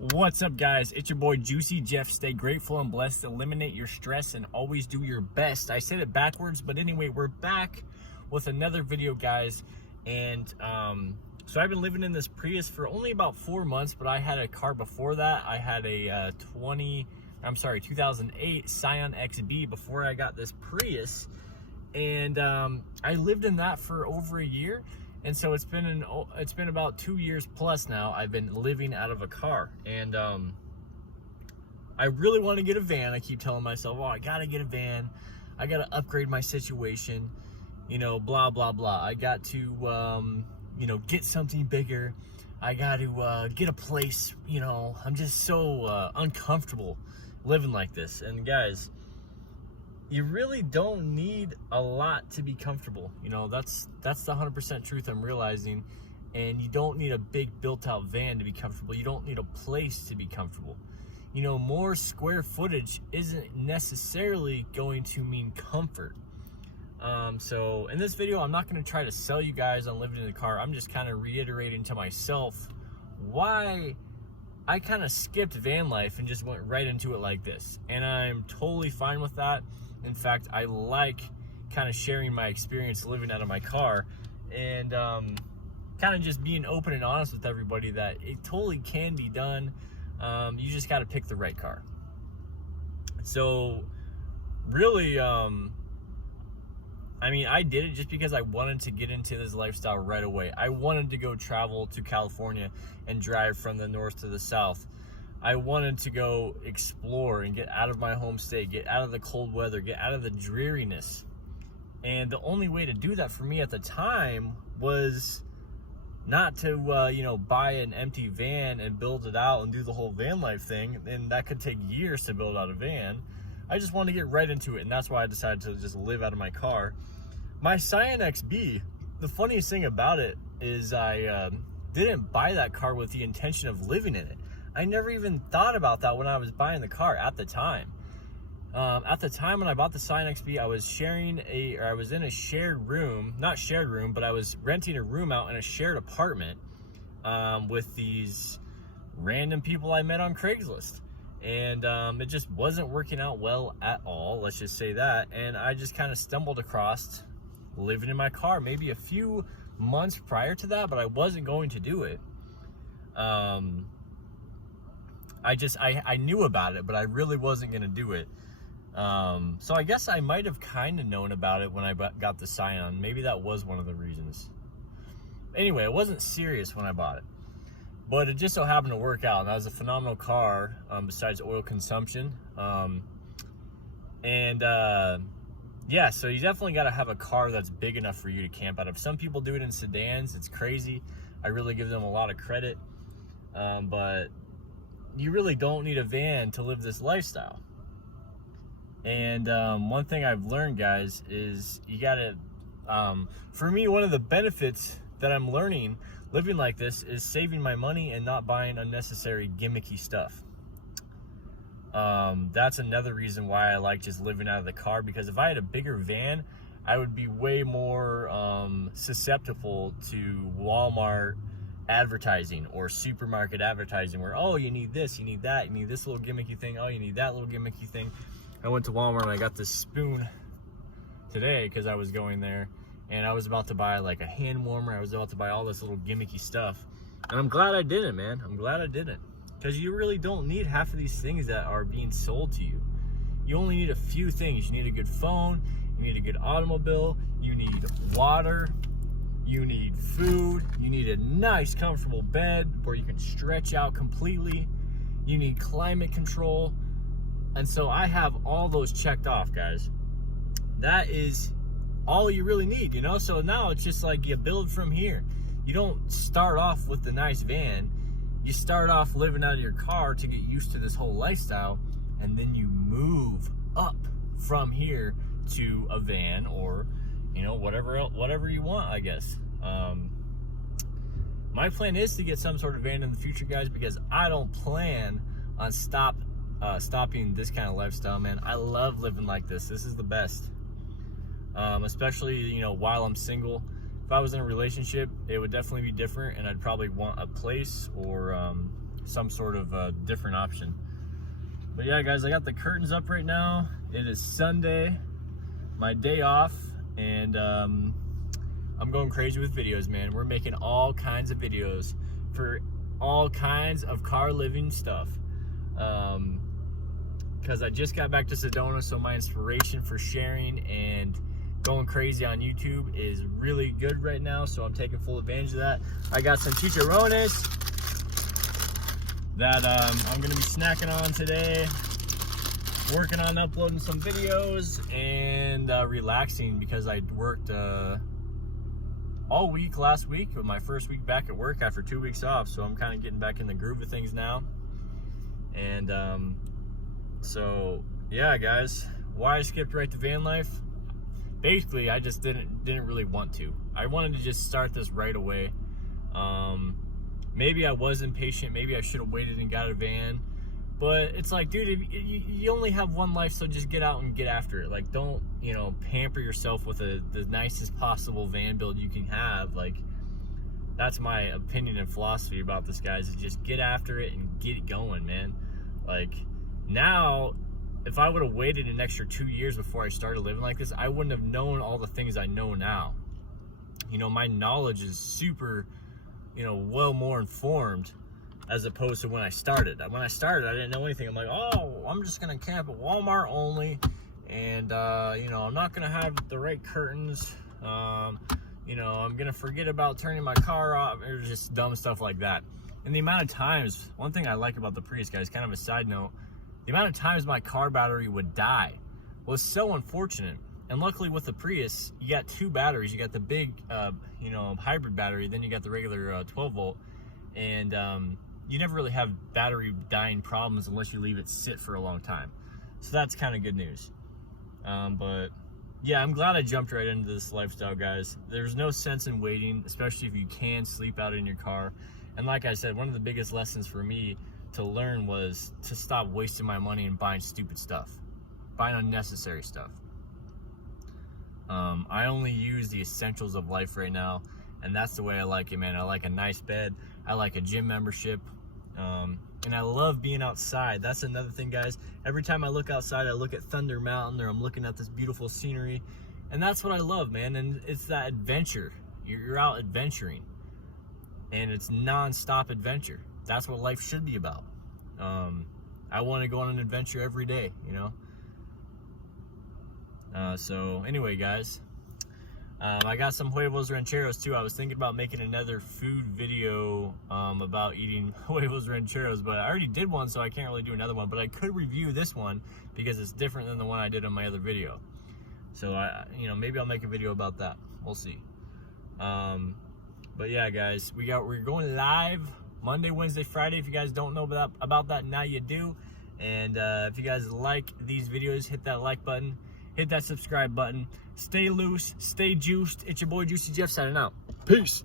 What's up, guys? It's your boy Juicy Jeff. Stay grateful and blessed, eliminate your stress, and always do your best. I said it backwards, but anyway, we're back with another video, guys. And so I've been living in this Prius for only about 4 months, but I had a car before that. I had a 2008 Scion XB before I got this Prius, and I lived in that for over a year. And so it's been about 2 years plus now I've been living out of a car. And I really want to get a van. I keep telling myself, oh, I gotta get a van, I gotta upgrade my situation, you know, blah blah blah. I got to you know, get something bigger. I got to get a place. You know, I'm just so uncomfortable living like this. And guys, you really don't need a lot to be comfortable. You know, that's the 100% truth I'm realizing. And you don't need a big built-out van to be comfortable. You don't need a place to be comfortable. You know, more square footage isn't necessarily going to mean comfort. So in this video, I'm not going to try to sell you guys on living in the car. I'm just kind of reiterating to myself why I kind of skipped van life and just went right into it like this. And I'm totally fine with that. In fact, I like kind of sharing my experience living out of my car and kind of just being open and honest with everybody that it totally can be done. You just got to pick the right car. So really, I mean, I did it just because I wanted to get into this lifestyle right away. I wanted to go travel to California and drive from the north to the south. I wanted to go explore and get out of my home state, get out of the cold weather, get out of the dreariness. And the only way to do that for me at the time was not to, you know, buy an empty van and build it out and do the whole van life thing. And that could take years to build out a van. I just wanted to get right into it. And that's why I decided to just live out of my car. My Scion XB, the funniest thing about it is I didn't buy that car with the intention of living in it. I never even thought about that when I was buying the car at the time. At the time when I bought the Scion XB, I was in a shared room, not shared room, but I was renting a room out in a shared apartment with these random people I met on Craigslist. And it just wasn't working out well at all, let's just say that. And I just kind of stumbled across living in my car maybe a few months prior to that, but I wasn't going to do it. I knew about it, but I really wasn't going to do it. So I guess I might have kind of known about it when I got the Scion. Maybe that was one of the reasons. Anyway, it wasn't serious when I bought it, but it just so happened to work out. And that was a phenomenal car, besides oil consumption. Yeah, so you definitely got to have a car that's big enough for you to camp out of. Some people do it in sedans. It's crazy. I really give them a lot of credit. But you really don't need a van to live this lifestyle. And one thing I've learned, guys, is you gotta, for me, one of the benefits that I'm learning living like this is saving my money and not buying unnecessary gimmicky stuff. That's another reason why I like just living out of the car, because if I had a bigger van, I would be way more susceptible to Walmart advertising or supermarket advertising where, oh, you need this, you need that, you need this little gimmicky thing, oh, you need that little gimmicky thing. I went to Walmart and I got this spoon today because I was going there, and I was about to buy like a hand warmer. I was about to buy all this little gimmicky stuff, and I'm glad I didn't, man. I'm glad I didn't, because you really don't need half of these things that are being sold to you. You only need a few things. You need a good phone, you need a good automobile, you need water, you need food, you need a nice comfortable bed where you can stretch out completely, you need climate control. And so I have all those checked off, guys. That is all you really need, you know? So now it's just like you build from here. You don't start off with the nice van. You start off living out of your car to get used to this whole lifestyle, and then you move up from here to a van, or, you know, whatever you want, I guess. My plan is to get some sort of van in the future, guys, because I don't plan on stopping this kind of lifestyle, man. I love living like this. This is the best. Especially, you know, while I'm single. If I was in a relationship, it would definitely be different, and I'd probably want a place or some sort of different option. But yeah, guys, I got the curtains up right now. It is Sunday, my day off, and I'm going crazy with videos, man. We're making all kinds of videos for all kinds of car living stuff. Because I just got back to Sedona, so my inspiration for sharing and going crazy on YouTube is really good right now, so I'm taking full advantage of that. I got some chicharrones that I'm gonna be snacking on today, working on uploading some videos, and relaxing because I worked all week last week with my first week back at work after 2 weeks off, so I'm kind of getting back in the groove of things now. And so yeah, guys, why I skipped right to van life? Basically, I just didn't really want to. I wanted to just start this right away. Maybe I was impatient. Maybe I should have waited and got a van. But it's like, dude, you only have one life, so just get out and get after it. Like, don't, you know, pamper yourself with the nicest possible van build you can have. Like, that's my opinion and philosophy about this, guys, is just get after it and get it going, man. Like, now, if I would have waited an extra 2 years before I started living like this, I wouldn't have known all the things I know now. You know, my knowledge is super, you know, well more informed as opposed to when I started. When I started, I didn't know anything. I'm like, oh, I'm just going to camp at Walmart only, and, you know, I'm not going to have the right curtains. You know, I'm going to forget about turning my car off, or just dumb stuff like that. And the amount of times, one thing I like about the Prius, guys, kind of a side note, the amount of times my car battery would die was so unfortunate. And luckily with the Prius, you got two batteries. You got the big, you know, hybrid battery, then you got the regular 12 volt. And you never really have battery dying problems unless you leave it sit for a long time. So that's kind of good news. But yeah, I'm glad I jumped right into this lifestyle, guys. There's no sense in waiting, especially if you can sleep out in your car. And like I said, one of the biggest lessons for me to learn was to stop wasting my money and buying stupid stuff, buying unnecessary stuff. I only use the essentials of life right now, and that's the way I like it, man. I like a nice bed, I like a gym membership, and I love being outside. That's another thing, guys. Every time I look outside, I look at Thunder Mountain, or I'm looking at this beautiful scenery, and that's what I love, man. And it's that adventure. You're out adventuring, and it's non-stop adventure. That's what life should be about. I want to go on an adventure every day, you know. So anyway, guys, I got some huevos rancheros too. I was thinking about making another food video about eating huevos rancheros, but I already did one, so I can't really do another one. But I could review this one because it's different than the one I did on my other video. So you know, maybe I'll make a video about that. We'll see. But yeah, guys, we're going live Monday, Wednesday, Friday. If you guys don't know about that, now you do. And if you guys like these videos, hit that like button, hit that subscribe button. Stay loose, stay juiced. It's your boy Juicy Jeff signing out. Peace.